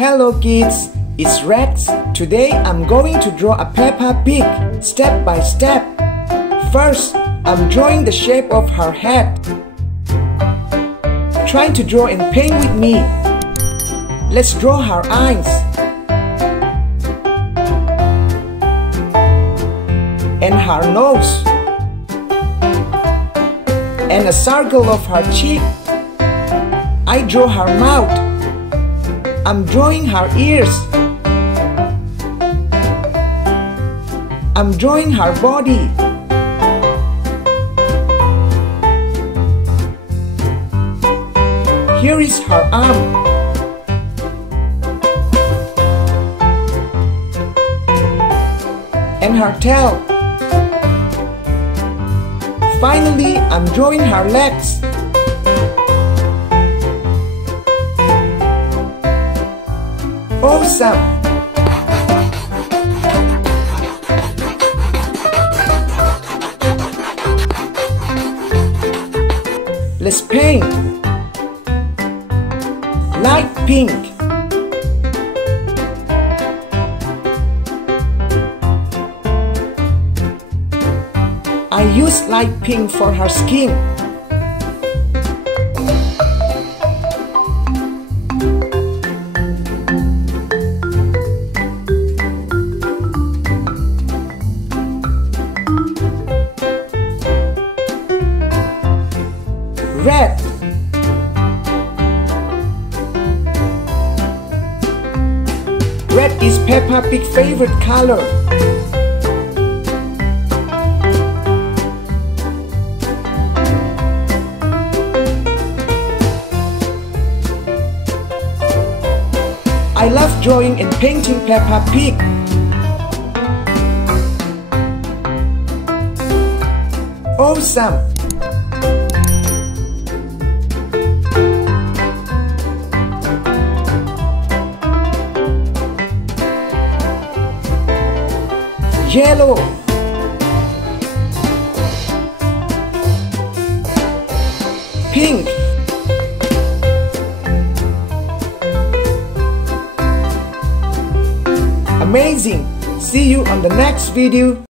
Hello kids, it's Rex. Today I'm going to draw a Peppa Pig step by step. First, I'm drawing the shape of her head. Try to draw in paint with me. Let's draw her eyes. And her nose. And a circle of her cheek. I draw her mouth. I'm drawing her ears. I'm drawing her body. Here is her arm. And her tail. Finally, I'm drawing her legs. Awesome! Let's paint. Light pink. I use light pink for her skin. Red. Red is Peppa Pig's favorite color. I love drawing and painting Peppa Pig. Awesome! Yellow. Pink. Amazing! See you on the next video.